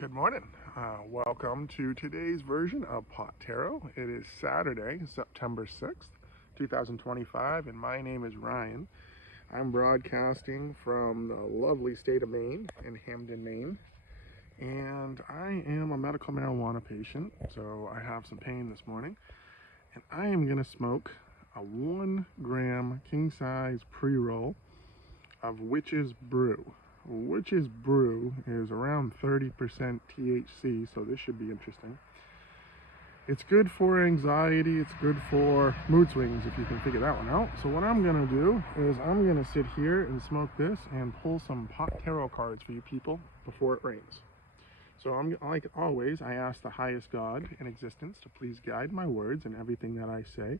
Good morning. Welcome to today's version of Pot Tarot. It is Saturday, September 6th, 2025, and my name is Ryan. I'm broadcasting from the lovely state of Maine in Hamden, Maine, and I am a medical marijuana patient, so I have some pain this morning, and I am going to smoke a 1 gram king size pre roll of Witch's Brew. Witch's Brew is around 30% THC, so this should be interesting. It's good for anxiety, it's good for mood swings if you can figure that one out. So what I'm gonna do is I'm gonna sit here and smoke this and pull some pot tarot cards for you people before it rains. So I'm like always, I ask the highest God in existence to please guide my words and everything that I say.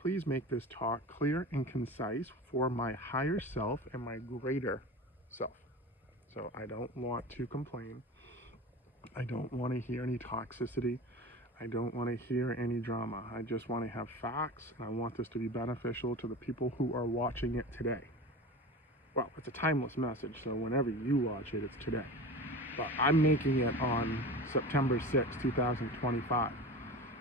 Please make this talk clear and concise for my higher self and my greater self. So I don't want to complain. I don't want to hear any toxicity. I don't want to hear any drama. I just want to have facts, and I want this to be beneficial to the people who are watching it today. Well, it's a timeless message, so whenever you watch it, it's today. But I'm making it on September 6, 2025.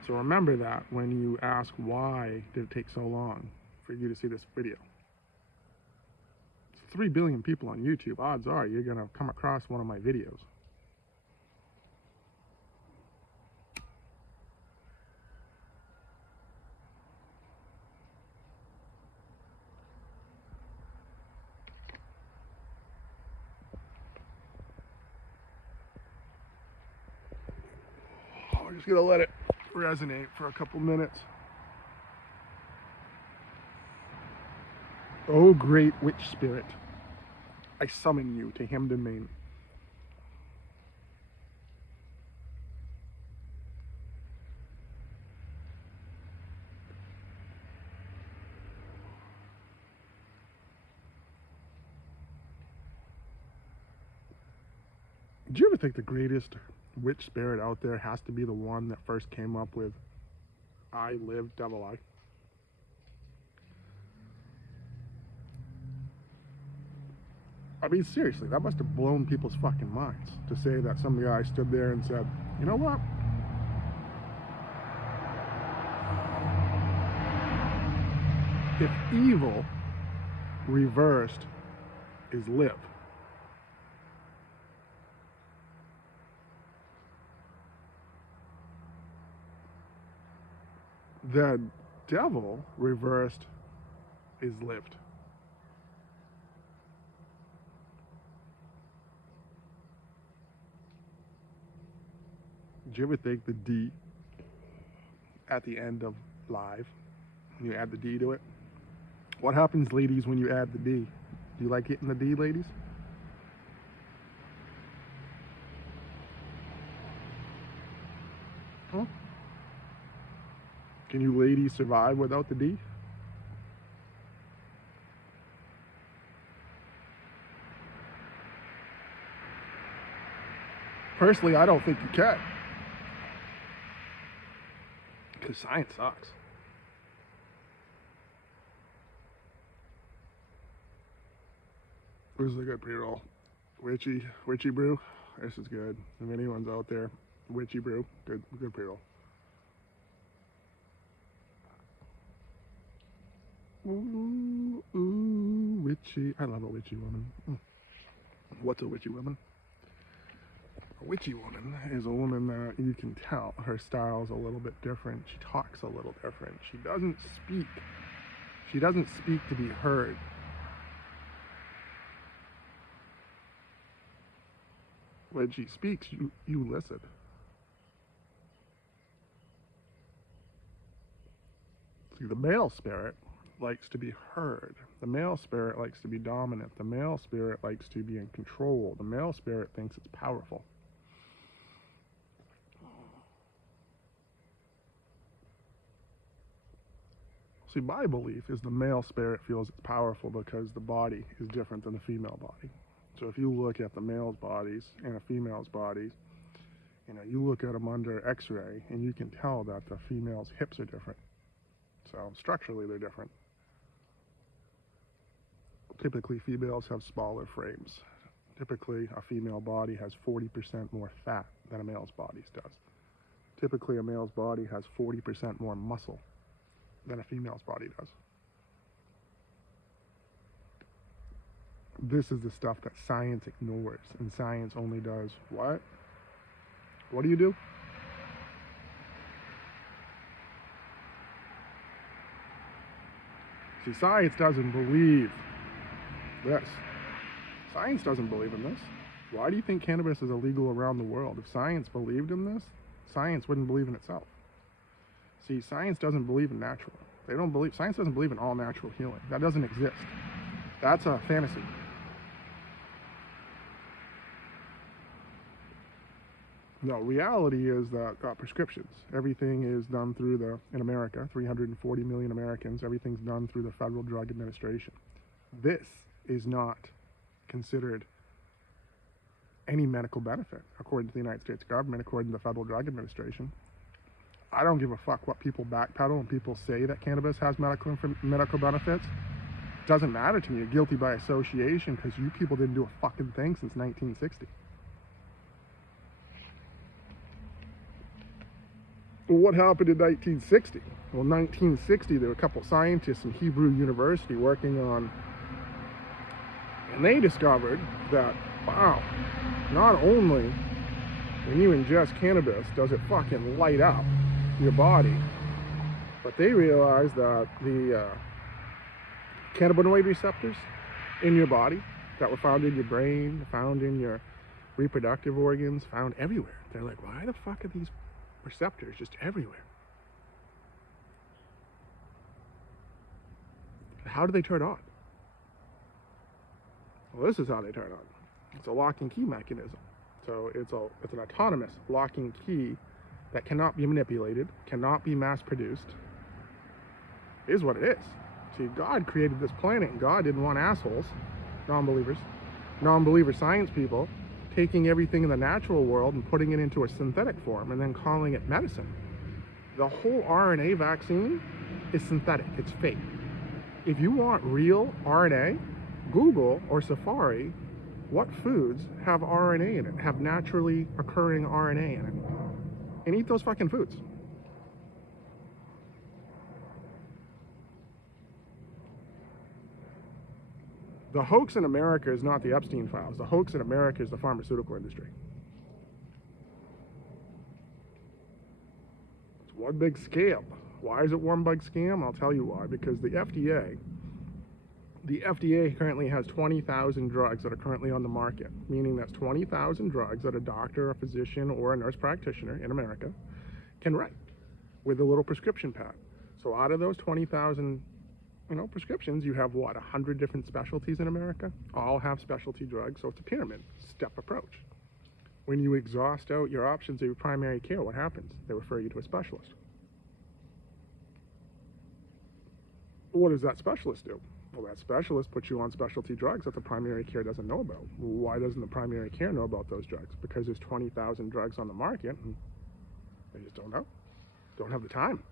So remember that when you ask why did it take so long for you to see this video. 3 billion people on YouTube, odds are you're going to come across one of my videos. I'm just going to let it resonate for a couple minutes. Oh, great witch spirit, I summon you to Hamden, Maine. Do you ever think the greatest witch spirit out there has to be the one that first came up with I live, devil I? I mean, seriously, that must have blown people's fucking minds to say that some guy stood there and said, you know what? If evil reversed is live, then devil reversed is lived. Did you ever think the D at the end of live, when you add the D to it? What happens, ladies, when you add the D? Do you like hitting the D, ladies? Huh? Can you ladies survive without the D? Personally, I don't think you can. Because science sucks. This is a good pre-roll. Witchy Brew. This is good. If anyone's out there, Witchy Brew, good pre-roll. Ooh, witchy. I love a witchy woman. What's a witchy woman? A witchy woman is a woman that you can tell her style's a little bit different. She talks a little different. She doesn't speak. She doesn't speak to be heard. When she speaks, you listen. See, the male spirit likes to be heard. The male spirit likes to be dominant. The male spirit likes to be in control. The male spirit thinks it's powerful. See, my belief is the male spirit feels it's powerful because the body is different than the female body. So if you look at the male's bodies and a female's bodies, you look at them under x-ray and you can tell that the female's hips are different. So structurally they're different. Typically females have smaller frames. Typically, a female body has 40% more fat than a male's body does. Typically, a male's body has 40% more muscle than a female's body does. This is the stuff that science ignores, and science only does what? What do you do? See, science doesn't believe this. Science doesn't believe in this. Why do you think cannabis is illegal around the world? If science believed in this, science wouldn't believe in itself. See, science doesn't believe in natural. Science doesn't believe in all natural healing. That doesn't exist. That's a fantasy. No, reality is that prescriptions, everything is done through in America, 340 million Americans, everything's done through the Federal Drug Administration. This is not considered any medical benefit, according to the United States government, according to the Federal Drug Administration. I don't give a fuck what people backpedal and people say that cannabis has medical benefits. It doesn't matter to me. You're guilty by association because you people didn't do a fucking thing since 1960. Well, what happened in 1960? Well, 1960, there were a couple scientists in Hebrew University working on, and they discovered that, wow, not only when you ingest cannabis does it fucking light up your body, but they realized that the cannabinoid receptors in your body that were found in your brain, found in your reproductive organs, found everywhere. They're like, why the fuck are these receptors just everywhere? How do they turn on? Well, this is how they turn on. It's a lock and key mechanism. So it's an autonomous lock and key that cannot be manipulated, cannot be mass produced. It is what it is. See, God created this planet, and God didn't want assholes, non-believer science people, taking everything in the natural world and putting it into a synthetic form and then calling it medicine. The whole RNA vaccine is synthetic, it's fake. If you want real RNA, Google or Safari what foods have RNA in it, have naturally occurring RNA in it, and eat those fucking foods. The hoax in America is not the Epstein files. The hoax in America is the pharmaceutical industry. It's one big scam. Why is it one big scam? I'll tell you why. Because the FDA currently has 20,000 drugs that are currently on the market, meaning that's 20,000 drugs that a doctor, a physician, or a nurse practitioner in America can write with a little prescription pad. So out of those 20,000 prescriptions, you have 100 different specialties in America, all have specialty drugs, so it's a pyramid step approach. When you exhaust out your options of your primary care, what happens? They refer you to a specialist. What does that specialist do? Well, that specialist puts you on specialty drugs that the primary care doesn't know about. Why doesn't the primary care know about those drugs? Because there's 20,000 drugs on the market, and they just don't know. Don't have the time.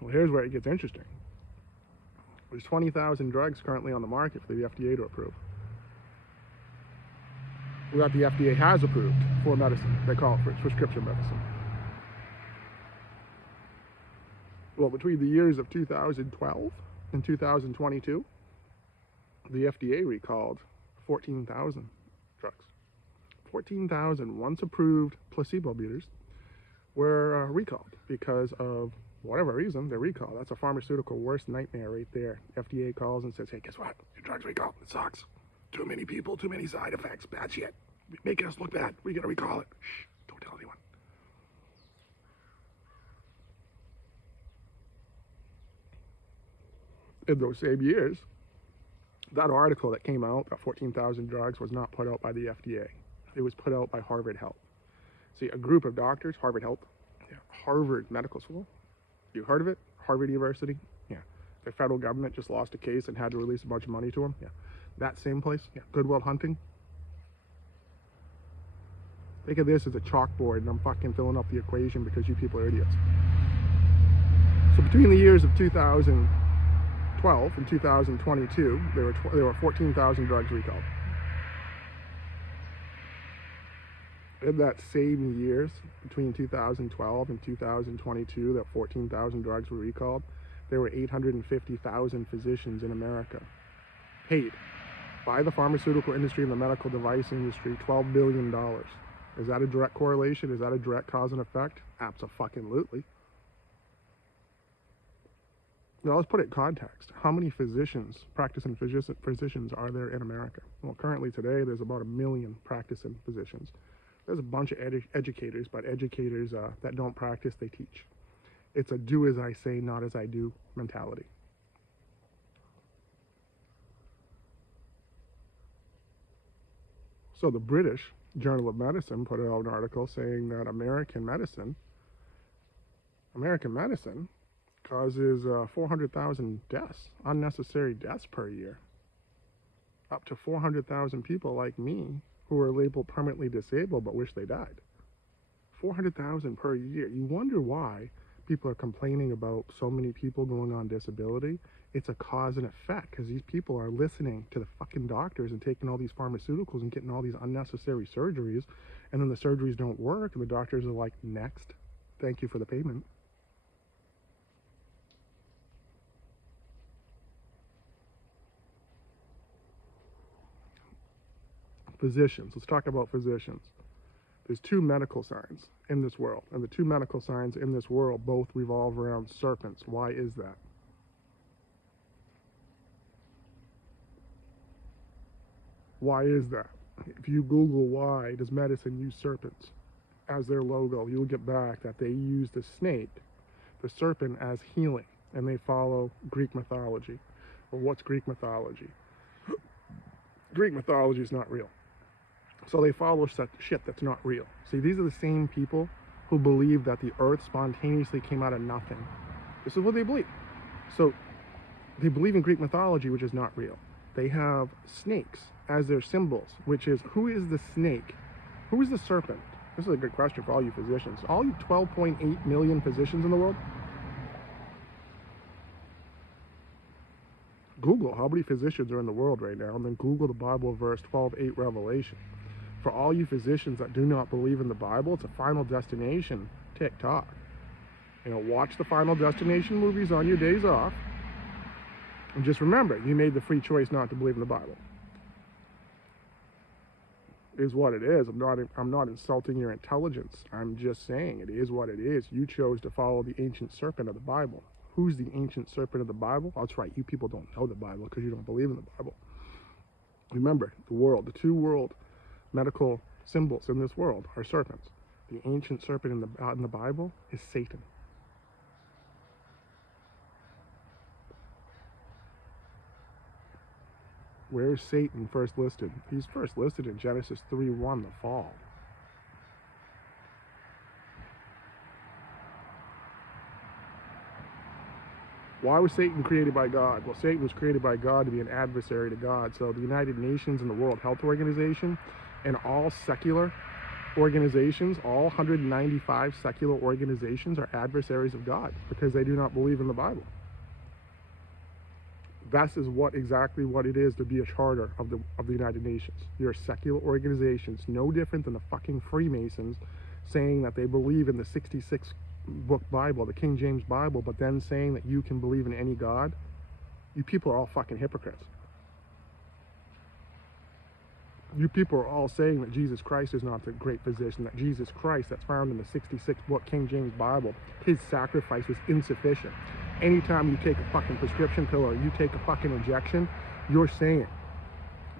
Well, here's where it gets interesting. There's 20,000 drugs currently on the market for the FDA to approve. What the FDA has approved for medicine, they call it for prescription medicine. Well, between the years of 2012 and 2022, the FDA recalled 14,000 drugs. 14,000 once approved placebo beaters were recalled because of whatever reason. They're recalled. That's a pharmaceutical worst nightmare right there. FDA calls and says, hey, guess what? Your drug's recalled. It sucks. Too many people, too many side effects, bad shit. Making us look bad. We gotta recall it. Shh, don't tell anyone. In those same years, that article that came out, that 14,000 drugs, was not put out by the FDA. It was put out by Harvard Health. See, a group of doctors, Harvard Health, Harvard Medical School, you heard of it? Harvard University? Yeah. The federal government just lost a case and had to release a bunch of money to them? Yeah. That same place? Yeah. Goodwill Hunting? Think of this as a chalkboard, and I'm fucking filling up the equation because you people are idiots. So between the years of 2012 2012 and 2022, there were 14,000 drugs recalled. In that same years, between 2012 and 2022, that 14,000 drugs were recalled, there were 850,000 physicians in America paid by the pharmaceutical industry and the medical device industry $12 billion. Is that a direct correlation? Is that a direct cause and effect? Abso-fucking-lutely. Now let's put it in context. How many physicians, practicing physicians, are there in America? Well, currently today, there's about 1 million practicing physicians. There's a bunch of educators, but educators that don't practice, they teach. It's a do as I say, not as I do mentality. So the British Journal of Medicine put out an article saying that American medicine causes 400,000 deaths, unnecessary deaths per year. Up to 400,000 people like me who are labeled permanently disabled but wish they died. 400,000 per year. You wonder why people are complaining about so many people going on disability. It's a cause and effect, because these people are listening to the fucking doctors and taking all these pharmaceuticals and getting all these unnecessary surgeries, and then the surgeries don't work and the doctors are like, next, thank you for the payment. Physicians. Let's talk about physicians. There's 2 medical signs in this world, and the 2 medical signs in this world both revolve around serpents. Why is that? Why is that? If you Google why does medicine use serpents as their logo, you'll get back that they use the snake, the serpent, as healing, and they follow Greek mythology. Well, what's Greek mythology? Greek mythology is not real. So they follow shit that's not real. See, these are the same people who believe that the earth spontaneously came out of nothing. This is what they believe. So they believe in Greek mythology, which is not real. They have snakes as their symbols, which is, who is the snake? Who is the serpent? This is a good question for all you physicians. All you 12.8 million physicians in the world, Google how many physicians are in the world right now, and then Google the Bible verse 12:8 Revelation. For all you physicians that do not believe in the Bible, it's a Final Destination TikTok. Watch the Final Destination movies on your days off, and just remember, you made the free choice not to believe in the Bible. It is what it is. I'm not insulting your intelligence. I'm just saying it is what it is. You chose to follow the ancient serpent of the Bible. Who's the ancient serpent of the Bible? That's right, you people don't know the Bible because you don't believe in the Bible. Remember, the 2 world medical symbols in this world are serpents. The ancient serpent in the Bible is Satan. Where is Satan first listed? He's first listed in Genesis 3:1, the fall. Why was Satan created by God? Well, Satan was created by God to be an adversary to God. So the United Nations and the World Health Organization and all secular organizations, all 195 secular organizations, are adversaries of God because they do not believe in the Bible. That is exactly what it is to be a charter of the United Nations. You're a secular organizations, no different than the fucking Freemasons saying that they believe in the 66 book Bible, the King James Bible, but then saying that you can believe in any God. You people are all fucking hypocrites. You people are all saying that Jesus Christ is not the great physician, that Jesus Christ that's found in the 66 book King James Bible, his sacrifice was insufficient. Anytime you take a fucking prescription pill or you take a fucking injection, you're saying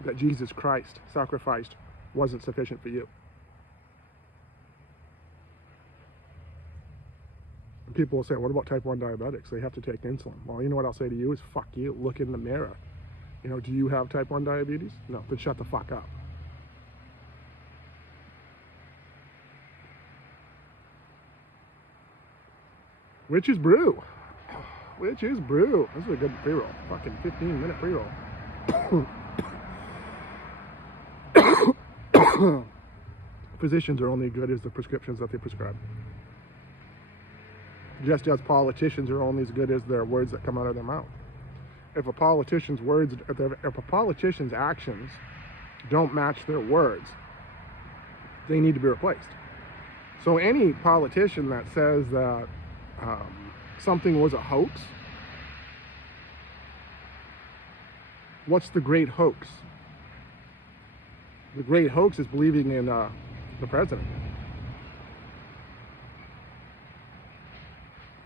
that Jesus Christ sacrificed wasn't sufficient for you. People will say, what about type 1 diabetics? They have to take insulin. Well, you know what I'll say to you is, fuck you, look in the mirror. Do you have type 1 diabetes? No, then shut the fuck up. Witch's Brew. Witch's Brew. This is a good pre-roll. Fucking 15-minute pre-roll. Physicians are only good as the prescriptions that they prescribe. Just as politicians are only as good as their words that come out of their mouth. if a politician's words, if a politician's actions don't match their words, they need to be replaced. So any politician that says that something was a hoax, what's the great hoax? The great hoax is believing in the president.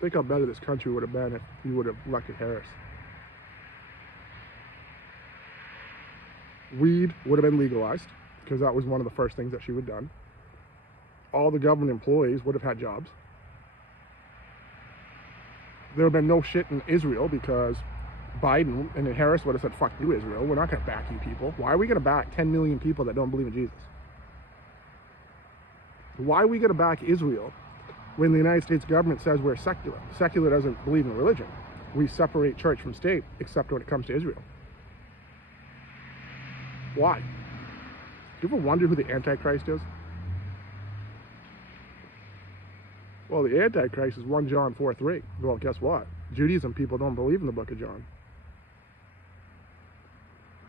Think how better this country would have been if you would have elected Harris. Weed would have been legalized, because that was one of the first things that she would have done. All the government employees would have had jobs. There would have been no shit in Israel, because Biden and Harris would have said, fuck you, Israel. We're not going to back you people. Why are we going to back 10 million people that don't believe in Jesus? Why are we going to back Israel when the United States government says we're secular? Secular doesn't believe in religion. We separate church from state, except when it comes to Israel. Why? Do you ever wonder who the Antichrist is? Well, the Antichrist is 1 John 4:3. Well, guess what? Judaism people don't believe in the book of John.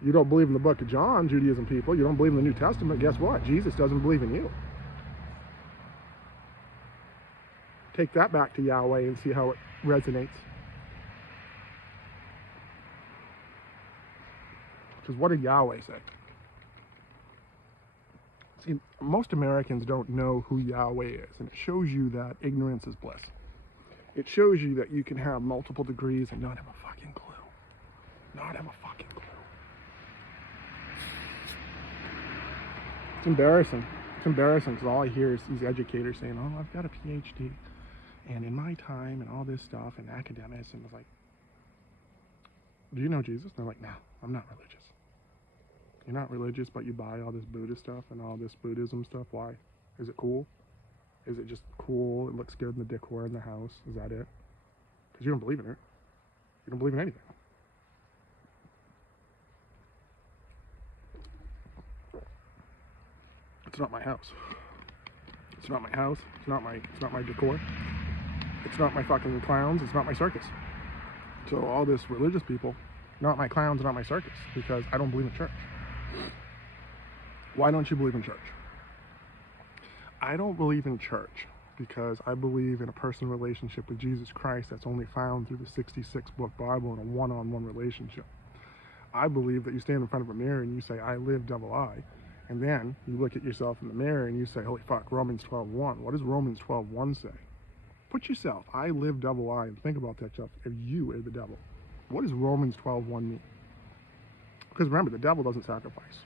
You don't believe in the book of John, Judaism people. You don't believe in the New Testament. Guess what? Jesus doesn't believe in you. Take that back to Yahweh and see how it resonates. Because what did Yahweh say? See, most Americans don't know who Yahweh is, and it shows you that ignorance is bliss. It shows you that you can have multiple degrees and not have a fucking clue. Not have a fucking clue. It's embarrassing. It's embarrassing because all I hear is these educators saying, oh, I've got a PhD, and in my time, and all this stuff, and academics, and it's like, do you know Jesus? And they're like, no, I'm not religious. You're not religious, but you buy all this Buddhist stuff and all this Buddhism stuff. Why? Is it cool? Is it just cool? It looks good in the decor in the house. Is that it? Because you don't believe in it. You don't believe in anything. It's not my house. It's not my house. It's not my decor. It's not my fucking clowns. It's not my circus. So all this religious people, not my clowns, not my circus, because I don't believe in church. Why don't you believe in church? I don't believe in church because I believe in a personal relationship with Jesus Christ that's only found through the 66-book Bible in a one-on-one relationship. I believe that you stand in front of a mirror and you say, I live, devil I, and then you look at yourself in the mirror and you say, holy fuck, Romans 12:1. What does Romans 12:1 say? Put yourself, I live, devil I, and think about that stuff if you are the devil. What does Romans 12:1 mean? Because remember, the devil doesn't sacrifice.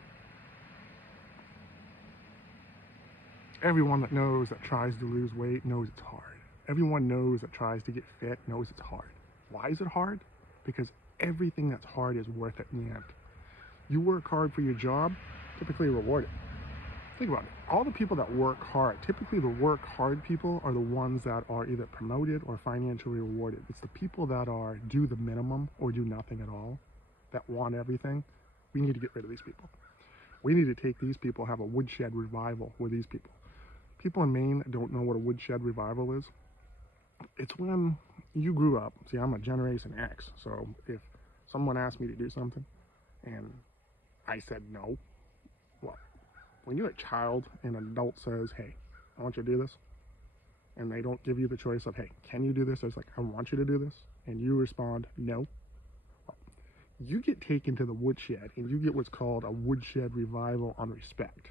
Everyone that knows that tries to lose weight knows it's hard. Everyone knows that tries to get fit knows it's hard. Why is it hard? Because everything that's hard is worth it in the end. You work hard for your job, typically rewarded. Think about it. All the people that work hard, typically the work hard people are the ones that are either promoted or financially rewarded. It's the people that are do the minimum or do nothing at all, that want everything. We need to get rid of these people. We need to take these people, have a woodshed revival with these people. People in Maine don't know what a woodshed revival is. It's when you grew up. See, I'm a Generation X, so if someone asked me to do something and I said no, well, when you're a child and an adult says, hey, I want you to do this, and they don't give you the choice of, hey, can you do this? It's like, I want you to do this, and you respond, no. Well, you get taken to the woodshed, and you get what's called a woodshed revival on respect.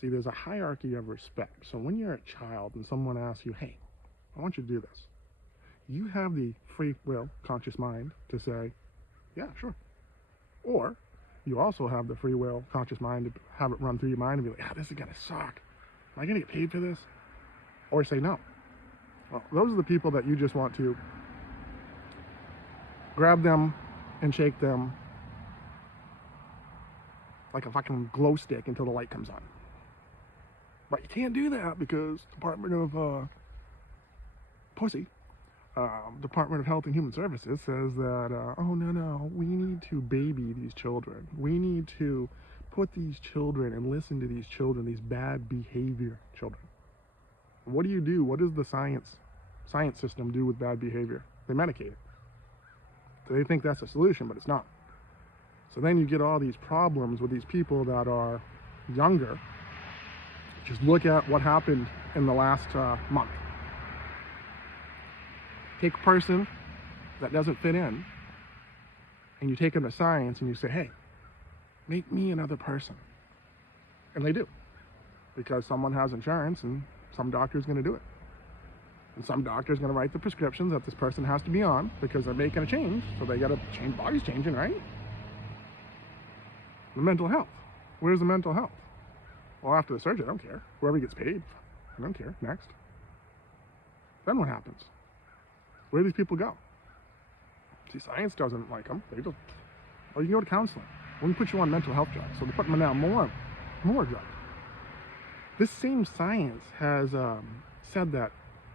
See, there's a hierarchy of respect. So when you're a child and someone asks you, hey, I want you to do this, you have the free will, conscious mind to say, yeah, sure. Or you also have the free will, conscious mind to have it run through your mind and be like, this is going to suck. Am I going to get paid for this? Or say no. Well, those are the people that you just want to grab them and shake them like a fucking glow stick until the light comes on. But you can't do that because Department of Department of Health and Human Services says that, oh no, we need to baby these children. We need to put these children and listen to these children, these bad behavior children. What do you do? What does the science system do with bad behavior? They medicate it. They think that's a solution, but it's not. So then you get all these problems with these people that are younger. Just look at what happened in the last month. Take a person that doesn't fit in, and you take them to science and you say, hey, make me another person. And they do, because someone has insurance and some doctor's going to do it. And some doctor's going to write the prescriptions that this person has to be on because they're making a change, so they got to change. Body's changing, right? The mental health. Where's the mental health? Well, after the surgery, I don't care. Whoever gets paid, I don't care. Next. Then what happens? Where do these people go? See, science doesn't like them. They just, well, you can go to counseling. We'll put you on mental health drugs. So they're putting them on more drugs. This same science has said that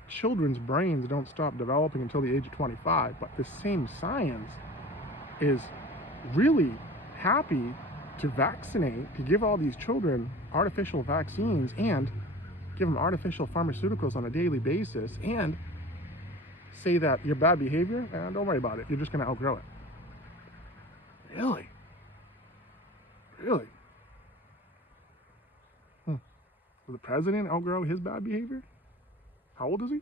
children's brains don't stop developing until the age of 25, but this same science is really happy to vaccinate, to give all these children artificial vaccines and give them artificial pharmaceuticals on a daily basis and say that your bad behavior, don't worry about it, you're just going to outgrow it. Really? Really? Will the president outgrow his bad behavior? How old is he?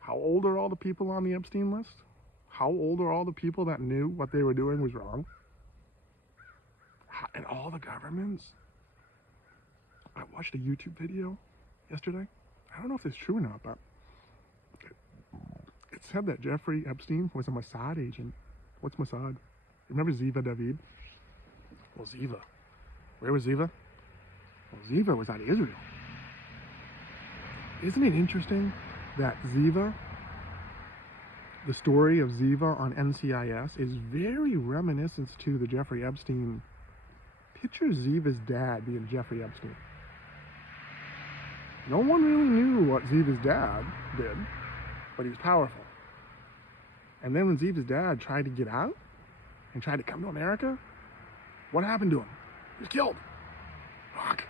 How old are all the people on the Epstein list? How old are all the people that knew what they were doing was wrong? And all the governments? I watched a YouTube video yesterday. I don't know if it's true or not, but it said that Jeffrey Epstein was a Mossad agent. What's Mossad? Remember Ziva David? Well, Ziva. Where was Ziva? Well, Ziva was out of Israel. Isn't it interesting that Ziva, the story of Ziva on NCIS, is very reminiscent to the Jeffrey Epstein. Picture Ziva's dad being Jeffrey Epstein. No one really knew what Ziva's dad did, but he was powerful. And then when Ziva's dad tried to get out and tried to come to America, what happened to him? He was killed. Fuck.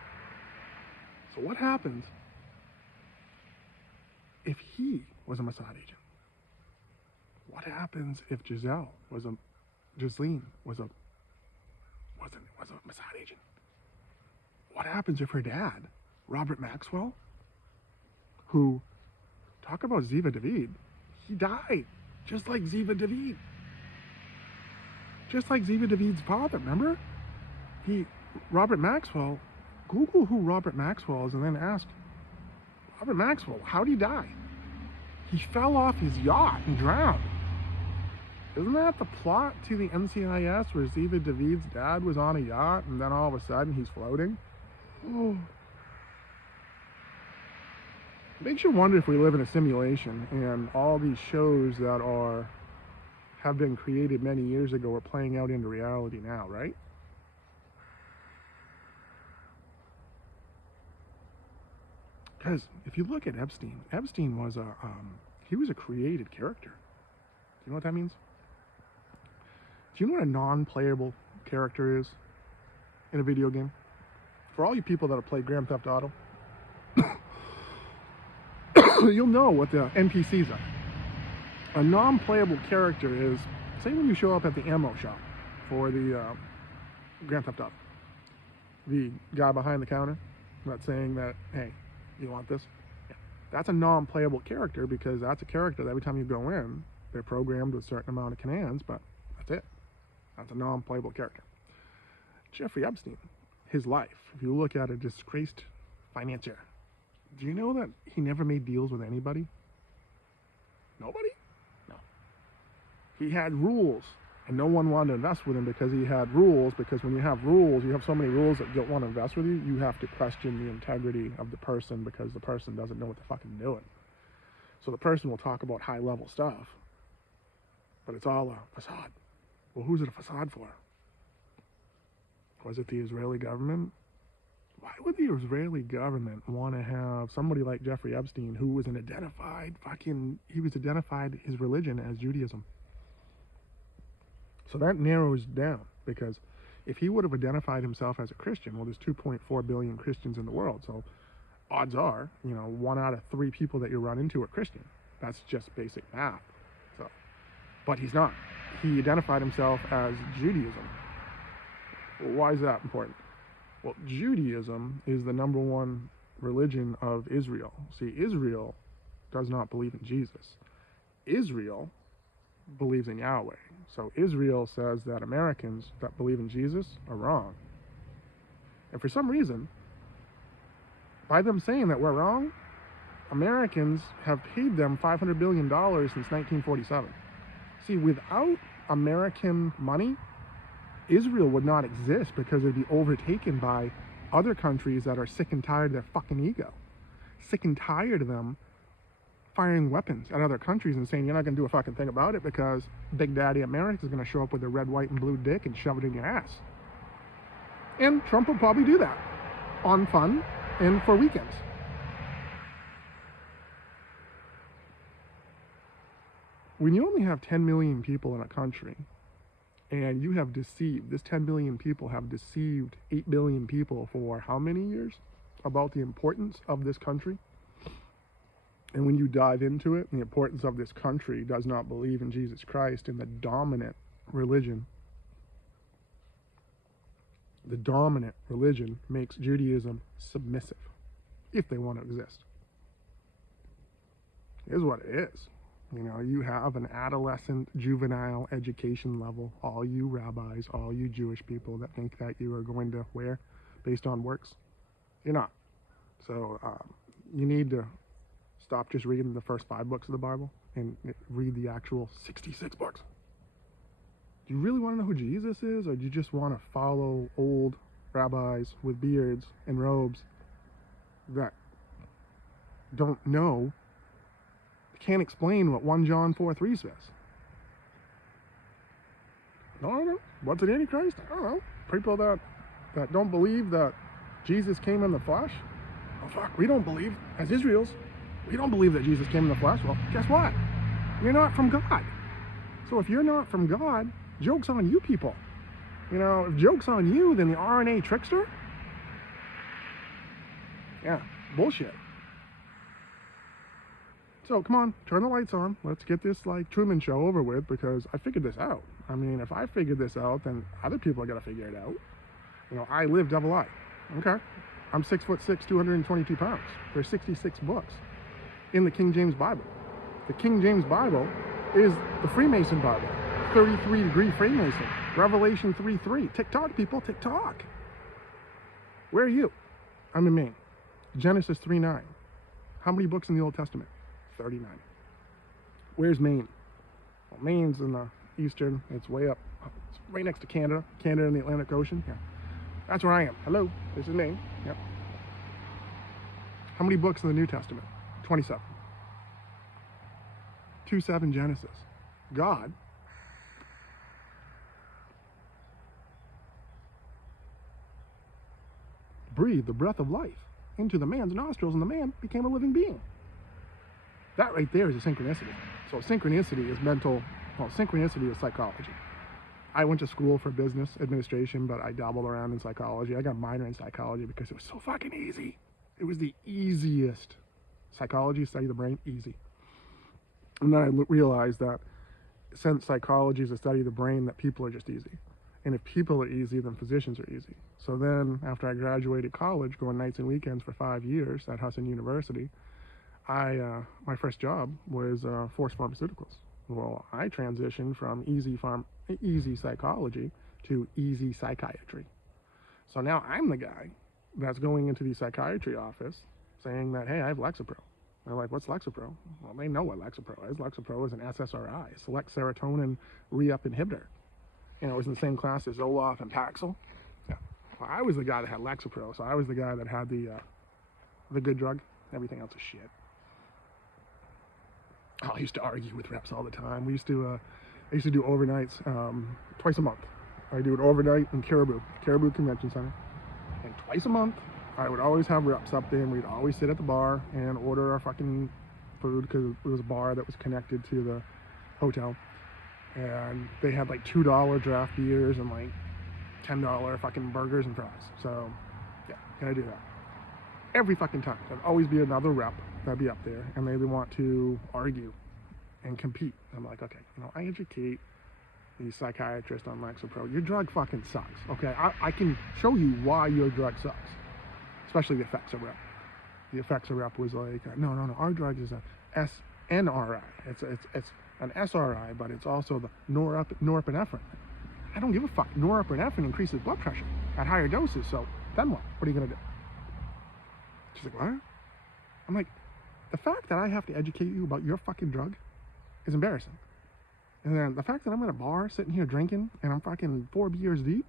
So what happens if he was a Mossad agent? What happens if Ghislaine was a Mossad agent? What happens if her dad, Robert Maxwell, who, talk about Ziva David, he died just like Ziva David. Just like Ziva David's father, remember? Robert Maxwell, Google who Robert Maxwell is and then ask, Robert Maxwell, how'd he die? He fell off his yacht and drowned. Isn't that the plot to the NCIS where Ziva David's dad was on a yacht and then all of a sudden he's floating? Oh. It makes you wonder if we live in a simulation and all these shows that have been created many years ago are playing out into reality now, right? Because if you look at Epstein was he was a created character. Do you know what that means? Do you know what a non-playable character is in a video game? For all you people that have played Grand Theft Auto, you'll know what the NPCs are. A non-playable character is, say when you show up at the ammo shop for the Grand Theft Auto. The guy behind the counter that's saying that, hey, you want this? Yeah. That's a non-playable character because that's a character that every time you go in, they're programmed with a certain amount of commands, but that's it. That's a non-playable character. Jeffrey Epstein, his life, if you look at a disgraced financier, do you know that he never made deals with anybody? Nobody? No. He had rules, and no one wanted to invest with him because he had rules, because when you have rules, you have so many rules that don't want to invest with you, you have to question the integrity of the person because the person doesn't know what they're fucking doing. So the person will talk about high-level stuff, but it's all a facade. Well, who's it a facade for? Was it the Israeli government? Why would the Israeli government want to have somebody like Jeffrey Epstein, who was he was identified his religion as Judaism? So that narrows down, because if he would have identified himself as a Christian, well, there's 2.4 billion Christians in the world, so odds are, 1 out of 3 people that you run into are Christian. That's just basic math. So, but he's not. he identified himself as Judaism. Well, why is that important? Well, Judaism is the number one religion of Israel. See, Israel does not believe in Jesus. Israel believes in Yahweh. So Israel says that Americans that believe in Jesus are wrong. And for some reason, by them saying that we're wrong, Americans have paid them $500 billion since 1947. See, without American money, Israel would not exist because it'd be overtaken by other countries that are sick and tired of their fucking ego. Sick and tired of them firing weapons at other countries and saying, you're not going to do a fucking thing about it because Big Daddy America is going to show up with a red, white, and blue dick and shove it in your ass. And Trump will probably do that on fun and for weekends. When you only have 10 million people in a country and you have deceived, this 10 million people have deceived 8 billion people for how many years about the importance of this country? And when you dive into it, the importance of this country does not believe in Jesus Christ and the dominant religion. The dominant religion makes Judaism submissive if they want to exist. Here's what it is. You know, you have an adolescent, juvenile education level, all you rabbis, all you Jewish people that think that you are going to where based on works. You're not. So you need to stop just reading the first 5 books of the Bible and read the actual 66 books. Do you really want to know who Jesus is, or do you just want to follow old rabbis with beards and robes that don't know, can't explain what 1 John 4:3 says? I don't know. What's an Antichrist? I don't know. People that don't believe that Jesus came in the flesh. Oh fuck, we don't believe, as Israel's, we don't believe that Jesus came in the flesh. Well, guess what? You're not from God. So if you're not from God, joke's on you people. You know, if joke's on you, then the RNA trickster? Yeah, bullshit. So come on, turn the lights on. Let's get this like Truman Show over with, because I figured this out. I mean, if I figured this out, then other people are gonna figure it out. You know, I live double I. Okay? I'm 6'6", 222 pounds. There's 66 books in the King James Bible. The King James Bible is the Freemason Bible. 33-degree Freemason. Revelation 3:3. TikTok, people, TikTok. Where are you? I'm in Maine. Genesis 3:9. How many books in the Old Testament? 39. Where's Maine? Well, Maine's in the eastern, it's way up. It's right next to Canada. Canada and the Atlantic Ocean. Yeah. That's where I am. Hello, this is Maine. Yep. How many books in the New Testament? 27. 2:7 Genesis. God breathed the breath of life into the man's nostrils, and the man became a living being. That right there is a synchronicity. So synchronicity is mental, well, synchronicity is psychology. I went to school for business administration, but I dabbled around in psychology. I got a minor in psychology because it was so fucking easy. It was the easiest. Psychology, study the brain, easy. And then I realized that since psychology is a study of the brain, that people are just easy. And if people are easy, then physicians are easy. So then, after I graduated college, going nights and weekends for 5 years at Husson University, my first job was Force Pharmaceuticals. Well, I transitioned from easy psychology to easy psychiatry. So now I'm the guy that's going into the psychiatry office saying that, hey, I have Lexapro. They're like, what's Lexapro? Well, they know what Lexapro is. Lexapro is an SSRI, select serotonin re-up inhibitor. You know, it was in the same class as Zoloft and Paxil. Yeah. Well, I was the guy that had Lexapro, so I was the guy that had the good drug. Everything else is shit. Oh, I used to argue with reps all the time. I used to do overnights twice a month. I do an overnight in Caribou Convention Center. And twice a month, I would always have reps up there, and we'd always sit at the bar and order our fucking food, because it was a bar that was connected to the hotel. And they had like $2 draft beers and like $10 fucking burgers and fries. So, yeah, can I do that? Every fucking time. There'd always be another rep that'd be up there, and they would want to argue and compete. I'm like, okay, you know, I educate the psychiatrist on Lexapro, your drug fucking sucks. Okay, I can show you why your drug sucks, especially the Effexor rep. The Effexor rep was like, no, our drug is a SNRI. It's an SRI, but it's also the norepinephrine. I don't give a fuck. Norepinephrine increases blood pressure at higher doses, so then what? What are you gonna do? She's like, what? I'm like, the fact that I have to educate you about your fucking drug is embarrassing. And then the fact that I'm at a bar sitting here drinking and I'm fucking 4 beers deep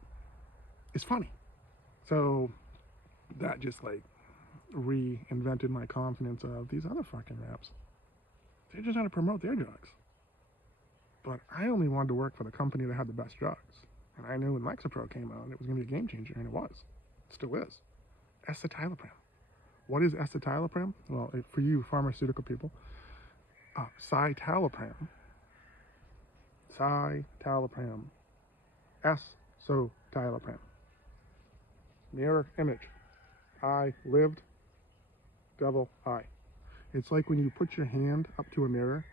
is funny. So that just like reinvented my confidence of these other fucking reps. They're just trying to promote their drugs. But I only wanted to work for the company that had the best drugs. And I knew when Lexapro came out, it was going to be a game changer, and it was. It still is. Escitalopram. What is escitalopram? Well, for you pharmaceutical people, citalopram. Citalopram. Escitalopram. Mirror image. I lived, devil, I. It's like when you put your hand up to a mirror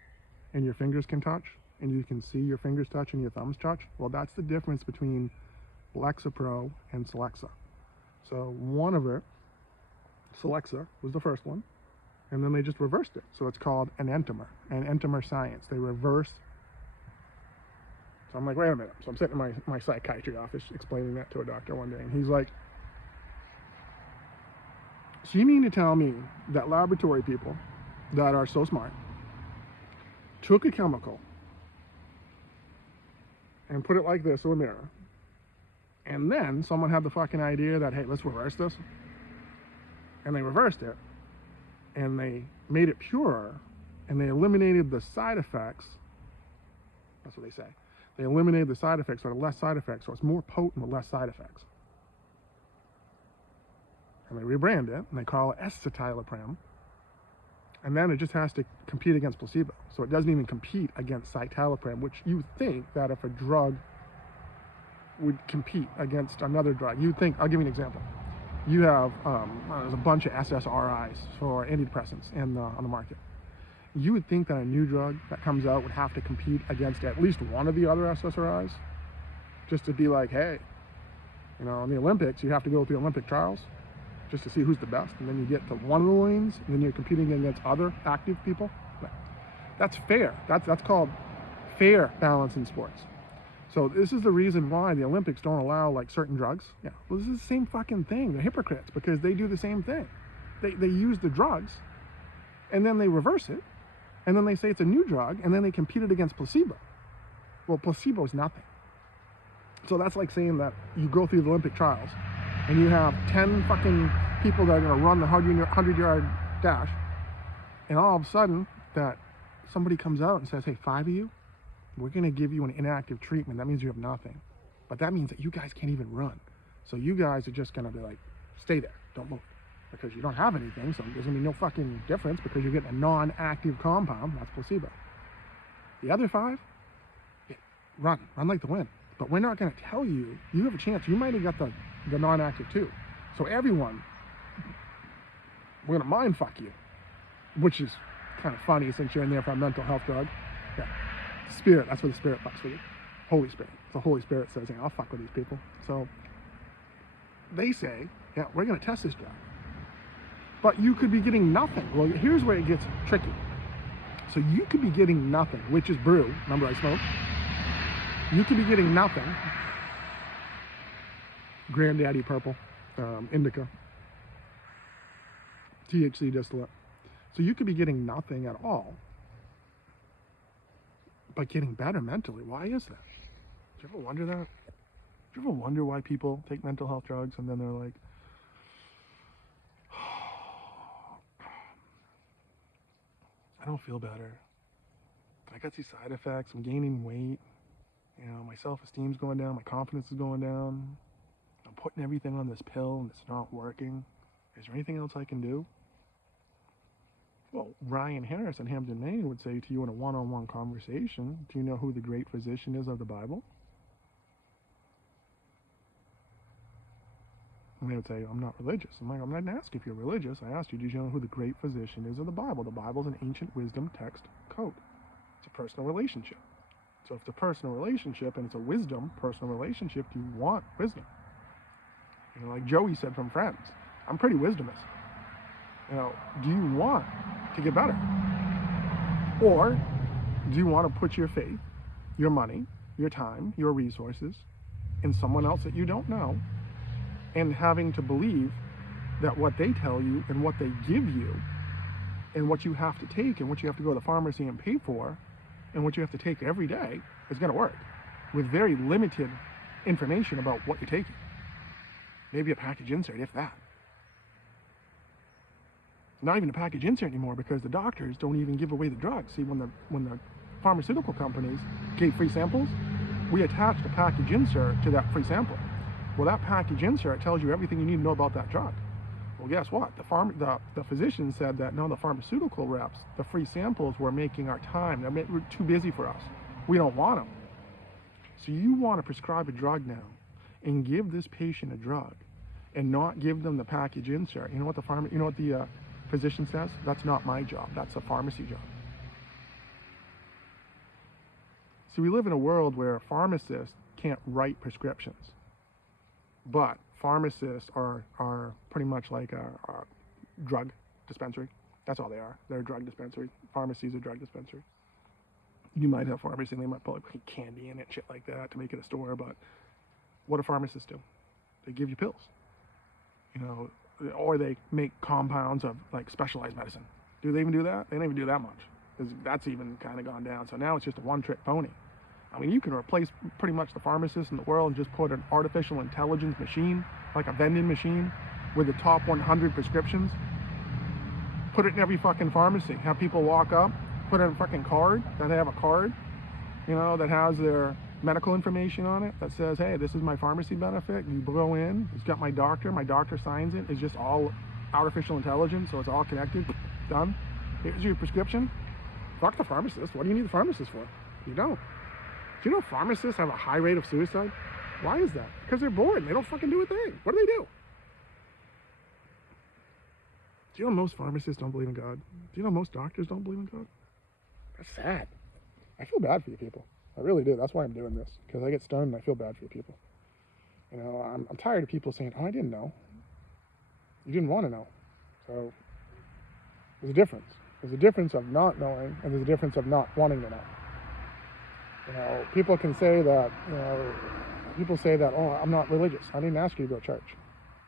and your fingers can touch, and you can see your fingers touch and your thumbs touch. Well, that's the difference between Lexapro and Celexa. So one of it, Celexa, was the first one, and then they just reversed it. So it's called an enantiomer science. They reverse. So I'm like, wait a minute. So I'm sitting in my psychiatry office explaining that to a doctor one day, and he's like, so you mean to tell me that laboratory people that are so smart took a chemical and put it like this to a mirror, and then someone had the fucking idea that, hey, let's reverse this, and they reversed it, and they made it purer, and they eliminated the side effects. That's what they say. They eliminated the side effects, so it had less side effects, so it's more potent with less side effects. And they rebrand it, and they call it escitalopram, and then it just has to compete against placebo. So it doesn't even compete against citalopram, which you think that if a drug would compete against another drug, you'd think, I'll give you an example. You have, there's a bunch of SSRIs for antidepressants on the market. You would think that a new drug that comes out would have to compete against at least one of the other SSRIs, just to be like, hey, in the Olympics, you have to go through the Olympic trials just to see who's the best, and then you get to one of the lanes, and then you're competing against other active people. That's fair. That's called fair balance in sports. So this is the reason why the Olympics don't allow like certain drugs. Yeah, well, this is the same fucking thing. They're hypocrites because they do the same thing. They use the drugs, and then they reverse it, and then they say it's a new drug, and then they compete it against placebo. Well, placebo is nothing. So that's like saying that you go through the Olympic trials, and you have 10 fucking people that are going to run the 100-yard dash, and all of a sudden that somebody comes out and says, hey, 5 of you, we're going to give you an inactive treatment. That means you have nothing. But that means that you guys can't even run. So you guys are just going to be like, stay there, don't move. Because you don't have anything, so there's going to be no fucking difference because you're getting a non-active compound. That's placebo. The other 5, yeah, run like the wind. But we're not going to tell you. You have a chance. You might have got the non-active too. So everyone, we're going to mind fuck you, which is kind of funny since you're in there for a mental health drug. Yeah. Spirit, that's where the Spirit fucks with you. Holy Spirit. The Holy Spirit says, yeah, I'll fuck with these people. So they say, yeah, we're going to test this drug. But you could be getting nothing. Well, here's where it gets tricky. So you could be getting nothing, which is brew. Remember I smoke? You could be getting nothing. Granddaddy Purple, indica, THC distillate. So you could be getting nothing at all, but getting better mentally. Why is that? Do you ever wonder that? Do you ever wonder why people take mental health drugs and then they're like, I don't feel better. I got these side effects. I'm gaining weight. My self-esteem's going down. My confidence is going down. I'm putting everything on this pill and it's not working. Is there anything else I can do? Well, Ryan Harris in Hampton, Maine would say to you in a one-on-one conversation, do you know who the great physician is of the Bible? And they would say, I'm not religious. I'm like, I'm not asking if you're religious. I asked you, do you know who the great physician is of the Bible? The Bible is an ancient wisdom text code. It's a personal relationship. So if it's a personal relationship and it's a wisdom personal relationship, do you want wisdom? Like Joey said from Friends, I'm pretty wisdomous. Do you want to get better? Or do you want to put your faith, your money, your time, your resources in someone else that you don't know, and having to believe that what they tell you and what they give you and what you have to take and what you have to go to the pharmacy and pay for and what you have to take every day is going to work with very limited information about what you're taking? Maybe a package insert, if that. Not even a package insert anymore, because the doctors don't even give away the drugs. See, when the pharmaceutical companies gave free samples, we attached a package insert to that free sample. Well, that package insert tells you everything you need to know about that drug. Well, guess what? The physician said that no, the pharmaceutical reps, the free samples were making our time. They're too busy for us. We don't want them. So you want to prescribe a drug now and give this patient a drug and not give them the package insert. You know what the physician says? That's not my job. That's a pharmacy job. See, we live in a world where pharmacists can't write prescriptions, but pharmacists are pretty much like a drug dispensary. That's all they are. They're a drug dispensary. Pharmacy's a drug dispensary. You might have pharmacy and they might put like candy in it, shit like that, to make it a store, but what do pharmacists do? They give you pills. Or they make compounds of like specialized medicine. Do they even do that? They don't even do that much, because that's even kind of gone down. So now it's just a one-trick pony. I mean, you can replace pretty much the pharmacists in the world and just put an artificial intelligence machine, like a vending machine, with the top 100 prescriptions. Put it in every fucking pharmacy. Have people walk up, put in a fucking card, that they have a card, that has their medical information on it, that says, hey, this is my pharmacy benefit. You go in, it's got my doctor signs it. It's just all artificial intelligence, so it's all connected, done. Here's your prescription. Fuck the pharmacist. What do you need the pharmacist for? You don't. Do you know pharmacists have a high rate of suicide? Why is that? Because they're bored. They don't fucking do a thing. What do? Do you know most pharmacists don't believe in God? Do you know most doctors don't believe in God? That's sad. I feel bad for you people. I really do. That's why I'm doing this, because I get stoned and I feel bad for you people. I'm tired of people saying, oh, I didn't know. You didn't want to know. So there's a difference. There's a difference of not knowing, and there's a difference of not wanting to know. People can say that, people say that, oh, I'm not religious. I didn't ask you to go to church.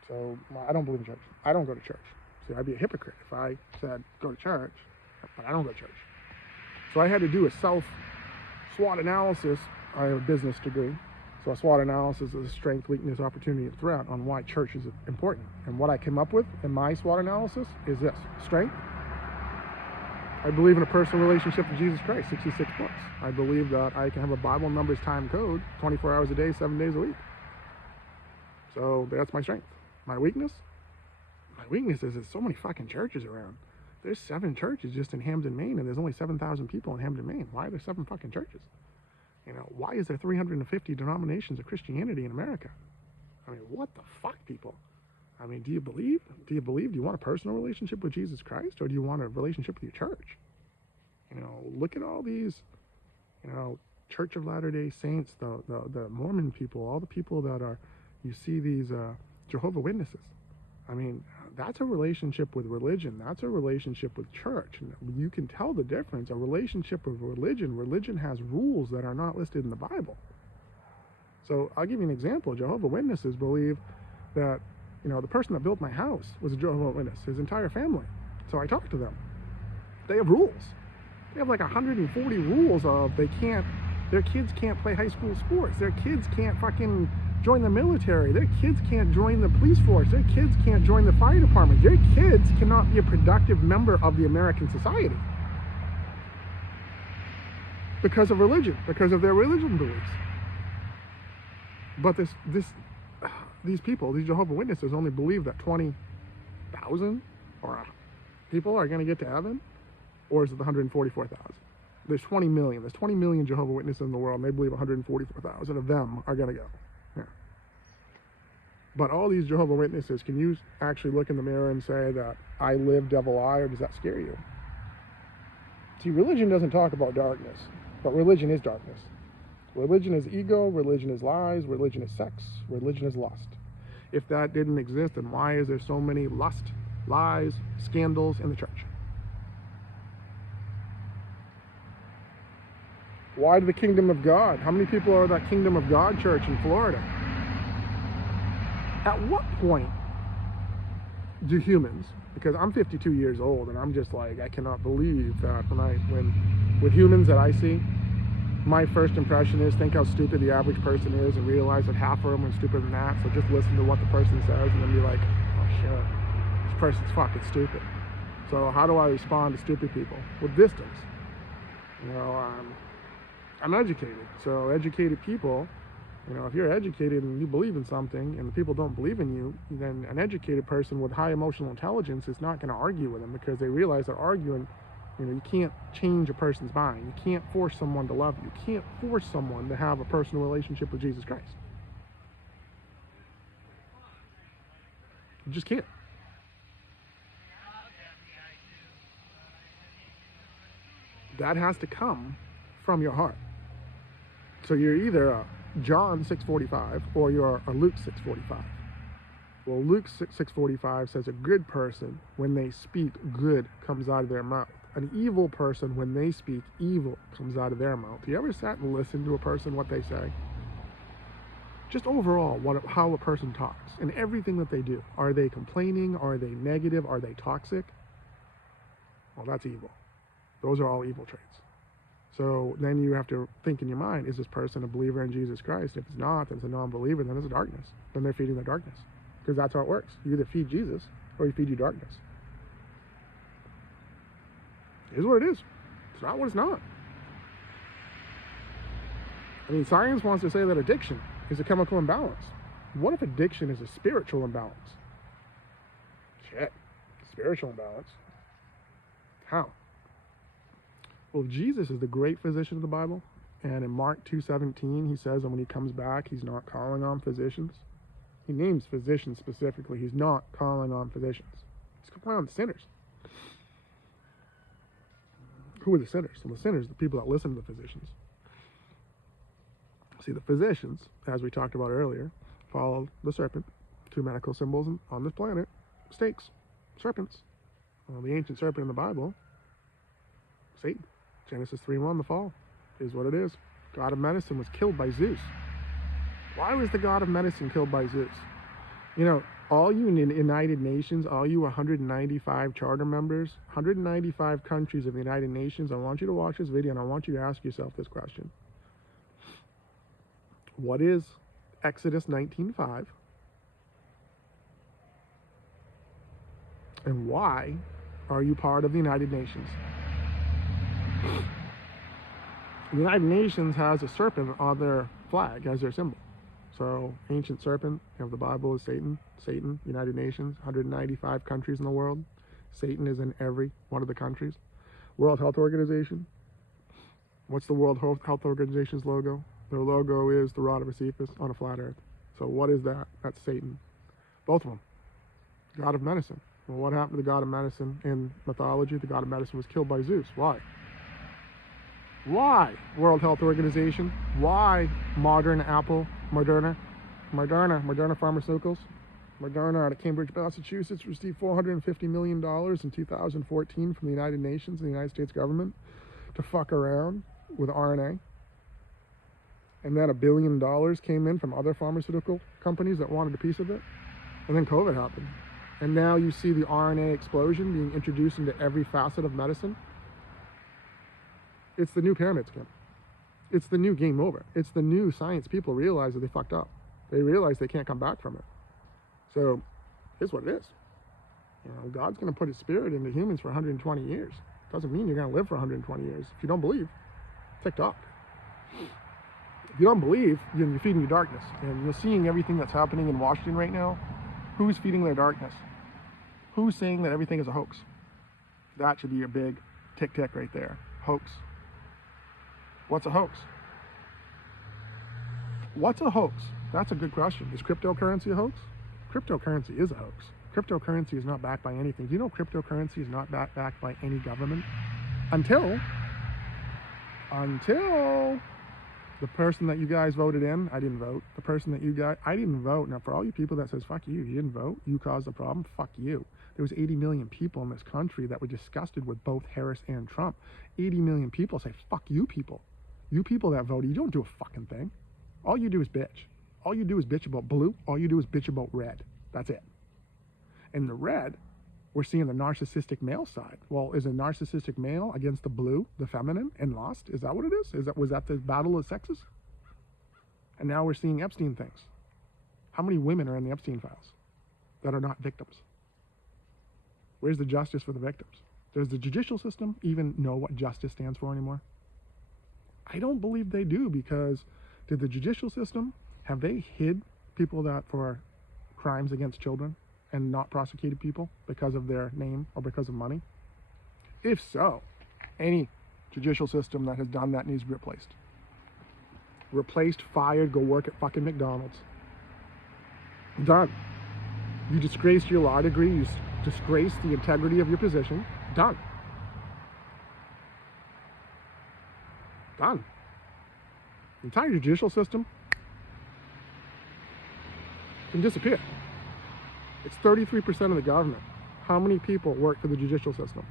So I don't believe in church. I don't go to church. See, I'd be a hypocrite if I said go to church, but I don't go to church. So I had to do a SWOT analysis. I have a business degree. So a SWOT analysis is a strength, weakness, opportunity, and threat on why church is important. And what I came up with in my SWOT analysis is this: strength. I believe in a personal relationship with Jesus Christ, 66 books. I believe that I can have a Bible numbers time code 24 hours a day, 7 days a week. So that's my strength. My weakness? My weakness is there's so many fucking churches around. There's 7 churches just in Hamden, Maine, and there's only 7,000 people in Hamden, Maine. Why are there 7 fucking churches? Why is there 350 denominations of Christianity in America? I mean, what the fuck, people? I mean, do you believe? Do you want a personal relationship with Jesus Christ, or do you want a relationship with your church? Look at all these, Church of Latter-day Saints, the Mormon people, all the people that are, you see these Jehovah's Witnesses. I mean, that's a relationship with religion. That's a relationship with church. And you can tell the difference. A relationship with religion has rules that are not listed in the Bible. So I'll give you an example. Jehovah's Witnesses believe that, the person that built my house was a Jehovah's Witness, his entire family. So I talked to them. They have rules. They have like 140 rules of their kids can't play high school sports. Their kids can't fucking join the military. Their kids can't join the police force. Their kids can't join the fire department. Their kids cannot be a productive member of the American society because of religion, because of their religion beliefs. But these people, these Jehovah's Witnesses, only believe that 20,000 or people are going to get to heaven, or is it the 144,000? There's 20 million. There's 20 million Jehovah's Witnesses in the world, and they believe 144,000 of them are going to go. Yeah. But all these Jehovah's Witnesses, can you actually look in the mirror and say that I live devil eye, or does that scare you? See, religion doesn't talk about darkness, but religion is darkness. Religion is ego, religion is lies, religion is sex, religion is lust. If that didn't exist, then why is there so many lust, lies, scandals in the church? Why the kingdom of God? How many people are that kingdom of God church in Florida? At what point do humans, because I'm 52 years old and I'm just like, I cannot believe that with humans that I see, my first impression is think how stupid the average person is and realize that half of them are stupider than that. So just listen to what the person says and then be like, oh shit, this person's fucking stupid. So how do I respond to stupid people? With distance. I'm educated. So educated people, if you're educated and you believe in something and the people don't believe in you, then an educated person with high emotional intelligence is not going to argue with them because they realize that arguing, you can't change a person's mind. You can't force someone to love you. You can't force someone to have a personal relationship with Jesus Christ. You just can't. That has to come from your heart. So you're either a John 6:45 or you're a Luke 6:45. Well, Luke 6:45 says a good person, when they speak, good comes out of their mouth. An evil person, when they speak, evil comes out of their mouth. You ever sat and listened to a person, what they say? Just overall, how a person talks and everything that they do. Are they complaining? Are they negative? Are they toxic? Well, that's evil. Those are all evil traits. So then you have to think in your mind, is this person a believer in Jesus Christ? If it's not, then it's a non-believer, then it's a darkness. Then they're feeding their darkness. Because that's how it works. You either feed Jesus or you feed your darkness. Here's what it is. It's not what it's not. Science wants to say that addiction is a chemical imbalance. What if addiction is a spiritual imbalance? Shit. Spiritual imbalance. How? Well, Jesus is the great physician of the Bible. And in Mark 2:17, he says that when he comes back, he's not calling on physicians. He names physicians specifically. He's not calling on physicians. He's calling on sinners. Who are the sinners? Well, the sinners are the people that listen to the physicians. See, the physicians, as we talked about earlier, follow the serpent. Two medical symbols on this planet. Snakes. Serpents. Well, the ancient serpent in the Bible, Satan. Genesis 3:1, the fall, is what it is. God of medicine was killed by Zeus. Why was the God of medicine killed by Zeus? All you in the United Nations, all you 195 charter members, 195 countries of the United Nations, I want you to watch this video and I want you to ask yourself this question. What is Exodus 19:5? And why are you part of the United Nations? The United Nations has a serpent on their flag as their symbol. So, ancient serpent of the Bible is Satan. Satan, United Nations, 195 countries in the world. Satan is in every one of the countries. World Health Organization. What's the World Health Organization's logo? Their logo is the rod of Sisyphus on a flat earth. So what is that? That's Satan. Both of them. God of medicine. Well, what happened to the God of medicine in mythology? The God of medicine was killed by Zeus. Why? Why World Health Organization? Why modern Apple, Moderna Pharmaceuticals? Moderna out of Cambridge, Massachusetts received $450 million in 2014 from the United Nations and the United States government to fuck around with RNA. And then $1 billion came in from other pharmaceutical companies that wanted a piece of it. And then COVID happened. And now you see the RNA explosion being introduced into every facet of medicine. It's the new pyramid scheme. It's the new game over. It's the new science. People realize that they fucked up. They realize they can't come back from it. So here's what it is. God's going to put his spirit into humans for 120 years. Doesn't mean you're going to live for 120 years. If you don't believe, TikTok. If you don't believe, you're feeding your darkness. And you're seeing everything that's happening in Washington right now. Who's feeding their darkness? Who's saying that everything is a hoax? That should be your big tick right there. Hoax. What's a hoax? What's a hoax? That's a good question. Is cryptocurrency a hoax? Cryptocurrency is a hoax. Cryptocurrency is not backed by anything. Do you know cryptocurrency is not backed by any government? Until The person that you guys voted in, I didn't vote. The person that you got, I didn't vote. Now, for all you people that says, fuck you, you didn't vote, you caused the problem, fuck you. There was 80 million people in this country that were disgusted with both Harris and Trump. 80 million people say, fuck you people. You people that voted, you don't do a fucking thing. All you do is bitch. All you do is bitch about blue. All you do is bitch about red. That's it. And the red, we're seeing the narcissistic male side. Well, is a narcissistic male against the blue, the feminine, and lost? Is that what it is? Was that the battle of sexes? And now we're seeing Epstein things. How many women are in the Epstein files that are not victims? Where's the justice for the victims? Does the judicial system even know what justice stands for anymore? I don't believe they do, because did the judicial system, have they hid people that for crimes against children and not prosecuted people because of their name or because of money? If so, any judicial system that has done that needs to be replaced. Replaced, fired, go work at fucking McDonald's. Done. You disgraced your law degree, you disgraced the integrity of your position. Done. Done. The entire judicial system can disappear. It's 33% of the government. How many people work for the judicial system?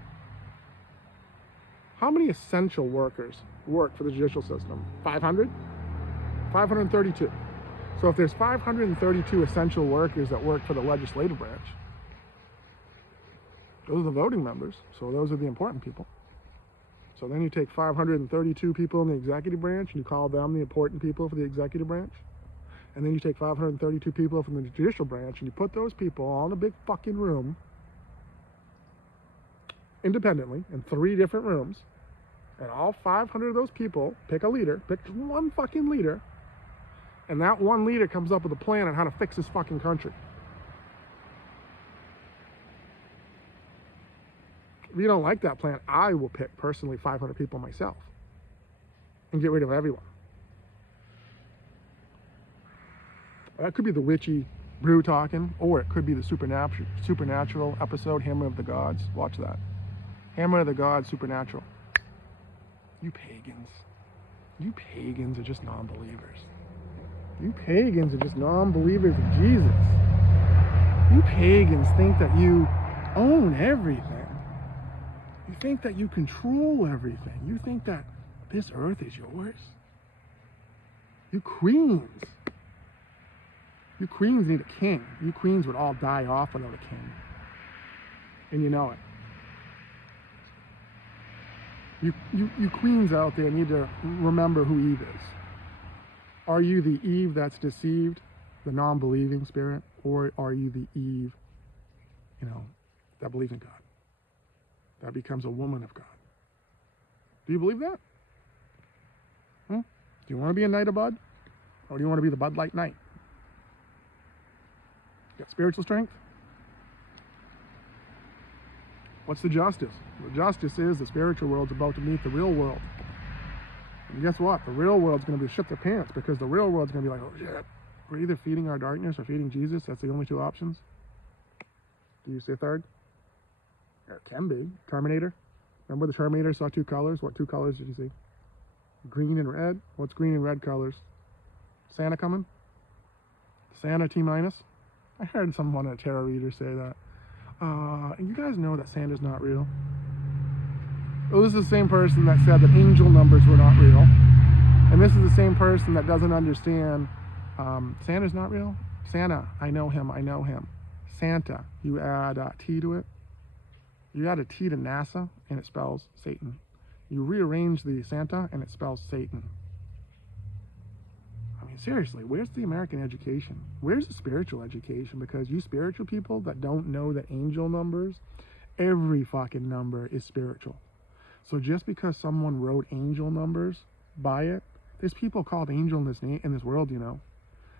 How many essential workers work for the judicial system? 500? 532. So if there's 532 essential workers that work for the legislative branch, those are the voting members, so those are the important people. So then you take 532 people in the executive branch and you call them the important people for the executive branch. And then you take 532 people from the judicial branch and you put those people all in a big fucking room, independently, in 3 different rooms, and all 500 of those people pick a leader, pick one fucking leader, and that one leader comes up with a plan on how to fix this fucking country. If you don't like that plan, I will pick personally 500 people myself and get rid of everyone. That could be the witchy brew talking, or it could be the supernatural episode, Hammer of the Gods. Watch that. Hammer of the Gods, supernatural. You pagans. You pagans are just non-believers. You pagans are just non-believers of Jesus. You pagans think that you own everything. You think that you control everything. You think that this earth is yours. You queens. You queens need a king. You queens would all die off without a king. And you know it. You queens out there need to remember who Eve is. Are you the Eve that's deceived, the non-believing spirit, or are you the Eve, that believes in God, that becomes a woman of God? Do you believe that? Do you want to be a Knight of Bud, or do you want to be the Bud Light Knight? You got spiritual strength? What's the justice? The justice is the spiritual world's about to meet the real world. And guess what? The real world's going to be shit their pants, because the real world's going to be like, oh shit, we're either feeding our darkness or feeding Jesus. That's the only 2 options. Do you see a third? There can be. Terminator. Remember the Terminator saw 2 colors? What 2 colors did you see? Green and red. What's green and red colors? Santa coming? Santa T-? I heard someone at Tarot Reader say that. You guys know that Santa's not real. Well, this is the same person that said that angel numbers were not real. And this is the same person that doesn't understand Santa's not real. Santa, I know him. Santa, you add a T to it. You add a T to NASA and it spells Satan. You rearrange the Santa and it spells Satan. I mean, seriously, where's the American education? Where's the spiritual education? Because you spiritual people that don't know the angel numbers, every fucking number is spiritual. So just because someone wrote angel numbers by it, there's people called angel in this world,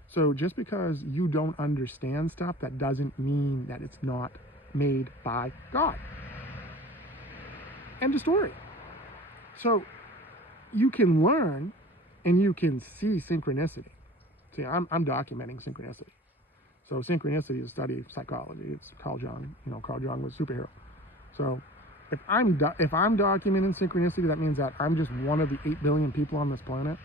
So just because you don't understand stuff, that doesn't mean that it's not made by God. End of story. So you can learn and you can see synchronicity. See, I'm documenting synchronicity. So synchronicity is a study of psychology. It's Carl Jung. Carl Jung was a superhero. So if I'm documenting synchronicity, that means that I'm just one of the 8 billion people on this planet.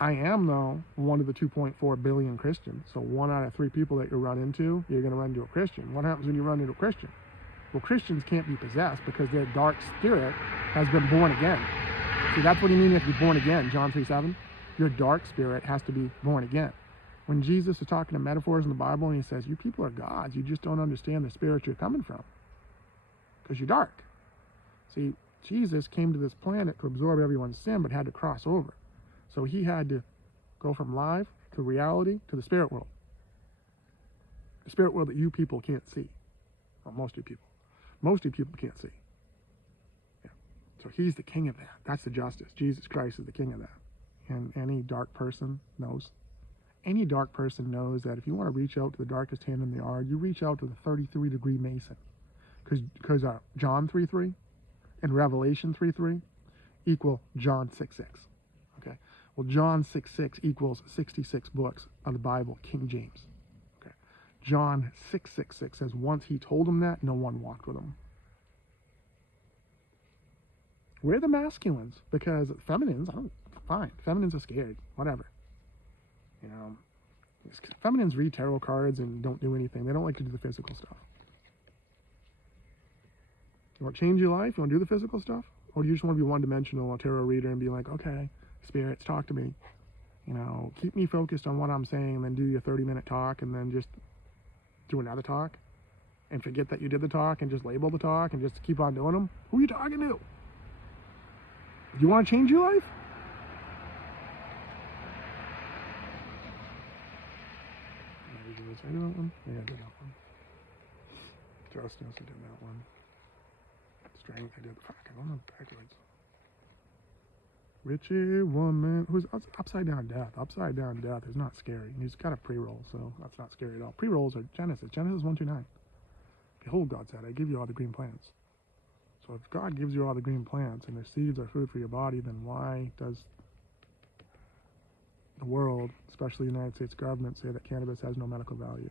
I am, though, one of the 2.4 billion Christians. So 1 out of 3 people that you run into, you're going to run into a Christian. What happens when you run into a Christian? Well, Christians can't be possessed because their dark spirit has been born again. See, that's what you mean you have to be born again, John 3:7. Your dark spirit has to be born again. When Jesus is talking to metaphors in the Bible and he says, you people are gods, you just don't understand the spirit you're coming from because you're dark. See, Jesus came to this planet to absorb everyone's sin but had to cross over. So he had to go from live to reality to the spirit world. The spirit world that you people can't see. Well, most of you people. Most of you people can't see. Yeah. So he's the king of that. That's the justice. Jesus Christ is the king of that. And any dark person knows. Any dark person knows that if you want to reach out to the darkest hand in the yard, you reach out to the 33-degree Mason. Because John 3:3 and Revelation 3:3 equal John 6:6. Okay. Well, John 6:6 equals 66 books of the Bible, King James. Okay. John 6:6 says once he told him that, no one walked with him. We're the masculines because feminines, fine. Feminines are scared. Whatever. You know, feminines read tarot cards and don't do anything. They don't like to do the physical stuff. You want to change your life? You want to do the physical stuff? Or do you just want to be one-dimensional, a tarot reader, and be like, okay, spirits, talk to me. You know, keep me focused on what I'm saying, and then do your 30-minute talk, and then just do another talk, and forget that you did the talk, and just label the talk, and just keep on doing them? Who are you talking to? Do you want to change your life? I did that one? Yeah, I did that one. Justice, I did that one. Strength, I did. Fuck, I don't know backwards. Richie woman who's upside down death. Upside down death is not scary. He's got a pre-roll, so that's not scary at all. Pre-rolls are Genesis. Genesis 1:29. Behold, God said, I give you all the green plants. So if God gives you all the green plants and their seeds are food for your body, then why does the world, especially the United States government, say that cannabis has no medical value?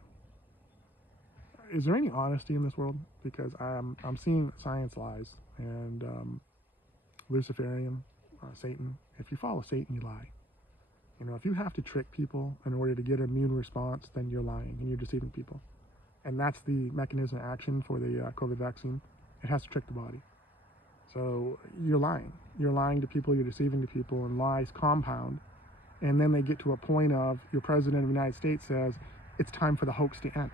Is there any honesty in this world? Because I'm seeing science lies and Luciferian, Satan. If you follow Satan, you lie. You know, if you have to trick people in order to get an immune response, then you're lying and you're deceiving people. And that's the mechanism of action for the COVID vaccine. It has to trick the body. So you're lying. You're lying to people, you're deceiving to people, and lies compound. And then they get to a point of your president of the United States says, it's time for the hoax to end.